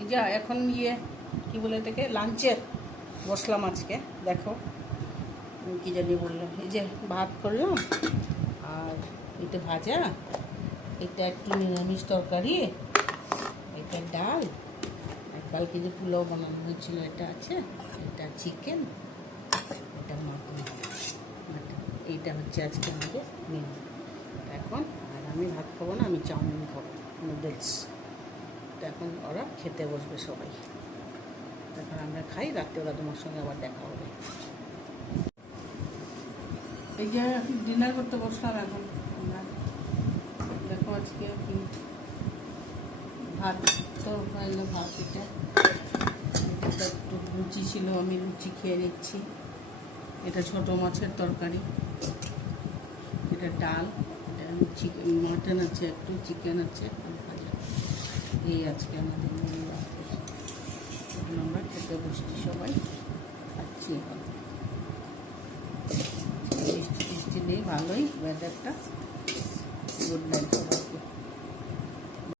এই যে এখন কি বলে এটাকে লাঞ্চের বসলাম আজকে। দেখো কি জানি বললো, এই যে ভাত করলাম আর এটা ভাজা, এটা একটু নিরামিষ তরকারি, এটা ডাল, আর কালকে যে পোলাও বানানো হয়েছিল এটা আছে, এটা চিকেন, এটা মাটন। এইটা হচ্ছে আজকে আমাদের মেনু এখন। আর আমি ভাত খাবো না, আমি চাউমিন খাবো, নুডলস। এখন ওরা খেতে বসবে সবাই, তারপর আমরা খাই, রাত্রেবেলা তোমার সঙ্গে আবার দেখা হবে। এই যে ডিনার করতে বসলাম এখন আমরা। দেখো আজকে কি ভাত তো হলো, ভাত এটা একটু লুচি ছিল, আমি লুচি খেয়ে নিচ্ছি। এটা ছোট মাছের তরকারি, এটা ডাল, এটা চিকেন, মাটন আছে, একটু চিকেন আছে, ভাজা। এই আজকে আমাদের মেনু রাত্রে। এখন আমরা খেতে বসছি, সবাই খাচ্ছি। এখন বৃষ্টি টিষ্টি নেই, ভালোই ওয়েদারটা। গুড নাইট সবাইকে।